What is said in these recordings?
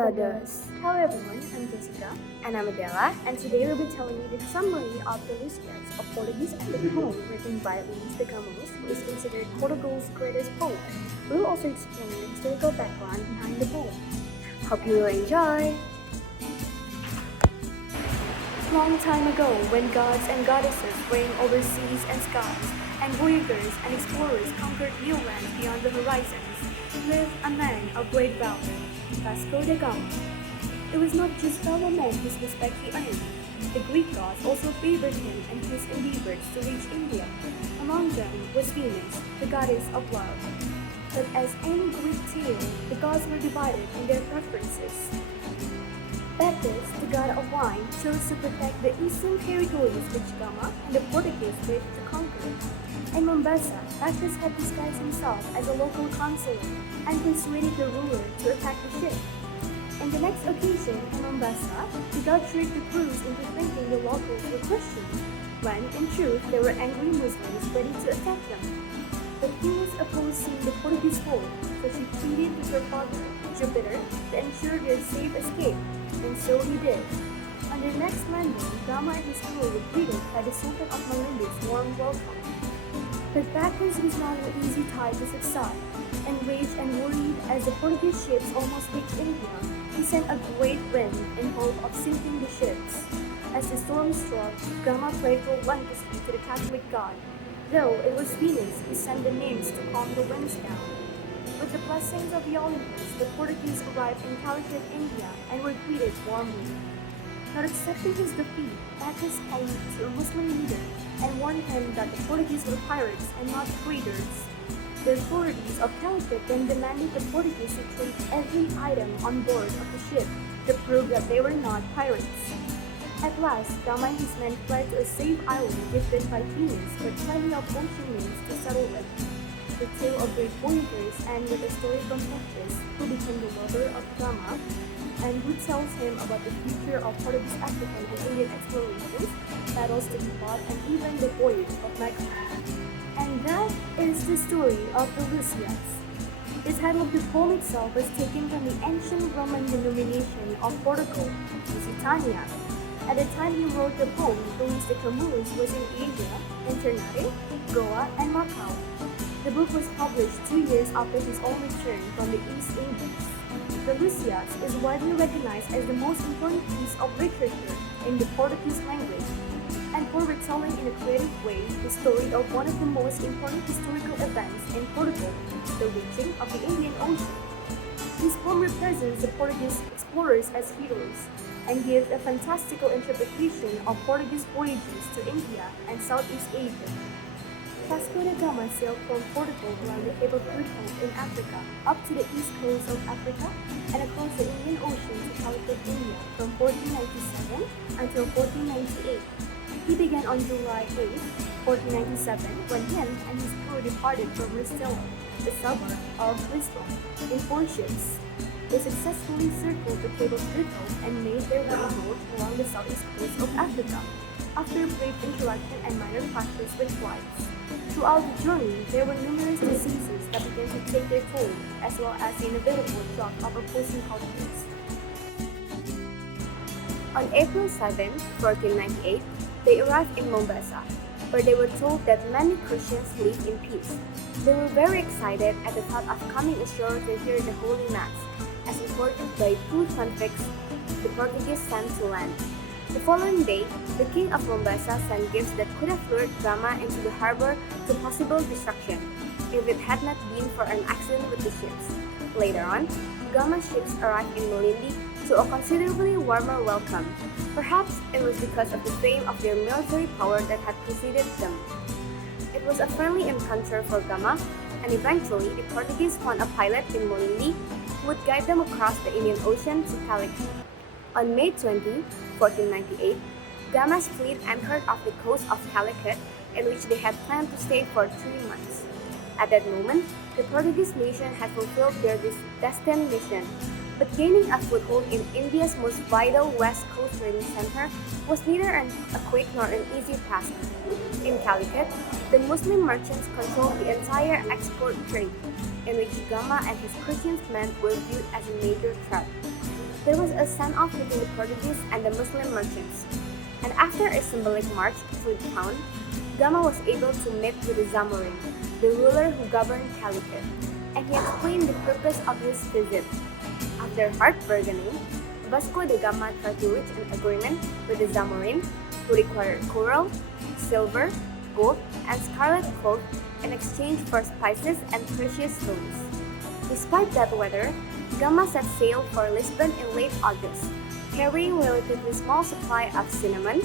todos! Hello everyone, I'm Jessica, And I'm Adela. and today we'll be telling you the summary of the Lusias of Portuguese epic poem written by Luis de Camões, who is considered Portugal's greatest poet. We'll also explain the historical background behind the poem. Hope you will enjoy! Long time ago, when gods and goddesses reigned over seas and skies, and voyagers and explorers conquered new lands beyond the horizons, lived a man of great valor, Vasco da Gama. It was not just fellow men whose respect he earned. The Greek gods also favored him in his endeavors to reach India. Among them was Venus, the goddess of love. But as in Greek tale, the gods were divided in their preferences. Bacchus, the god of wine, chose to protect the eastern territories which Gama and the Portuguese wished to conquer. In Mombasa, Bacchus had disguised himself as a local consular and persuaded the ruler to attack the ship. In the next occasion in Mombasa, the god tricked the crews into thinking the locals were Christians, when in truth they were angry Muslims ready to attack them. But Venus opposed seeing the Portuguese fall, so she pleaded with her father, Jupiter, to ensure their safe escape, and so he did. On their next landing, Gama and his crew were greeted by the Sultan of Malindi's warm welcome. But Bacchus was not an easy tie to subside. Enraged and worried as the Portuguese ships almost reached India, he sent a great wind in hope of sinking the ships. As the storm struck, Gama prayed for plenty to the Catholic god, though it was Venus who sent the nymphs to calm the winds down. With the blessings of the Olympus, the Portuguese arrived in Calicut, India, and were greeted warmly. Not accepting his defeat, Bacchus called to a Muslim leader and warned him that the Portuguese were pirates and not traders. The authorities of Calicut then demanded the Portuguese to trade every item on board of the ship to prove that they were not pirates. At last, Gama and his men fled to a safe island gifted by Venus with plenty of ocean winds to settle with. The tale of great voyagers and with a story from Portugis, who became the lover of Gama, and who tells him about the future of Portuguese African and Indian explorations, battles to be fought, and even the voyage of Mexico. And that is the story of the Lusias. The title of the poem itself was taken from the ancient Roman denomination of Portugal, Lusitania. At the time he wrote the poem, Luis de Camões was in Asia, in Ternate, Goa, and Macau. The book was published 2 years after his own return from the East Indies. The Lusias is widely recognized as the most important piece of literature in the Portuguese language, and for retelling in a creative way the story of one of the most important historical events in Portugal, the reaching of the Indian Ocean. This poem represents the Portuguese explorers as heroes, and gives a fantastical interpretation of Portuguese voyages to India and Southeast Asia. Vasco da Gama sailed from Portugal around the Cape of Good Hope in Africa, up to the east coast of Africa, and across the Indian Ocean to Calicut, India from 1497 until 1498. He began on July 8, 1497, when him and his crew departed from Restelo, the suburb of Lisbon, in 4 ships. They successfully circled the Cape of Good Hope and made their way north along the southeast coast of Africa, after brief interaction and minor clashes with flights. Throughout the journey, there were numerous diseases that began to take their toll, as well as the inevitable shock of opposing cultures. On April 7, 1498, they arrived in Mombasa, where they were told that many Christians lived in peace. They were very excited at the thought of coming ashore to hear the Holy Mass, as imported by 2 convicts the Portuguese sent to land. The following day, the king of Mombasa sent gifts that could have lured Gama into the harbor to possible destruction, if it had not been for an accident with the ships. Later on, Gama's ships arrived in Malindi to a considerably warmer welcome. Perhaps it was because of the fame of their military power that had preceded them. It was a friendly encounter for Gama, and eventually the Portuguese found a pilot in Malindi who would guide them across the Indian Ocean to Calicut. On May 20, 1498, Gama's fleet anchored off the coast of Calicut, in which they had planned to stay for 3 months. At that moment, the Portuguese nation had fulfilled their destined mission, but gaining a foothold in India's most vital west coast trading center was neither a quick nor an easy task. In Calicut, the Muslim merchants controlled the entire export trade, in which Gama and his Christian men were viewed as a major threat. there was a standoff between the Portuguese and the Muslim merchants. And after a symbolic march through the town, Gama was able to meet with the Zamorin, the ruler who governed Calicut, and he explained the purpose of his visit. After hard bargaining, Vasco da Gama tried to reach an agreement with the Zamorin, who required coral, silver, gold, and scarlet cloth in exchange for spices and precious stones. Despite that weather, Gama set sail for Lisbon in late August, carrying a relatively small supply of cinnamon,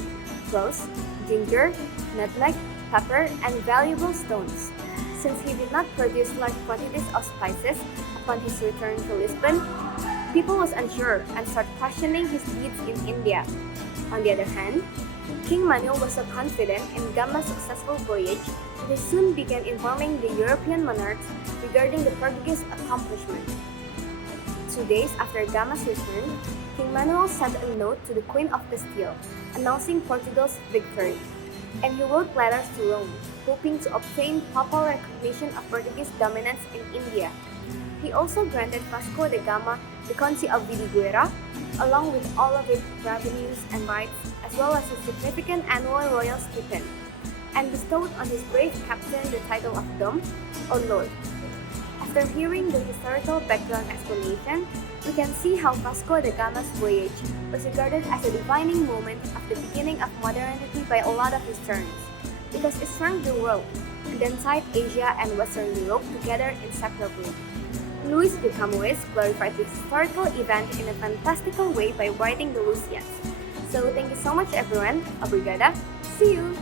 cloves, ginger, nutmeg, pepper, and valuable stones. Since he did not produce large quantities of spices upon his return to Lisbon, people was unsure and started questioning his deeds in India. On the other hand, King Manuel was so confident in Gama's successful voyage that he soon began informing the European monarchs regarding the Portuguese accomplishment. 2 days after Gama's return, King Manuel sent a note to the Queen of Castile announcing Portugal's victory, and he wrote letters to Rome, hoping to obtain papal recognition of Portuguese dominance in India. He also granted Vasco da Gama the Concy of Vidigueira, along with all of its revenues and rights, as well as a significant annual royal stipend, and bestowed on his brave captain the title of Dom, or Lord. After hearing the historical background explanation, we can see how Vasco da Gama's voyage was regarded as a defining moment of the beginning of modernity by a lot of historians, because it shrank the world and then tied Asia and Western Europe together inseparably. Luis de Camões glorified this historical event in a fantastical way by writing the Lusias. So thank you so much everyone. Obrigada. See you!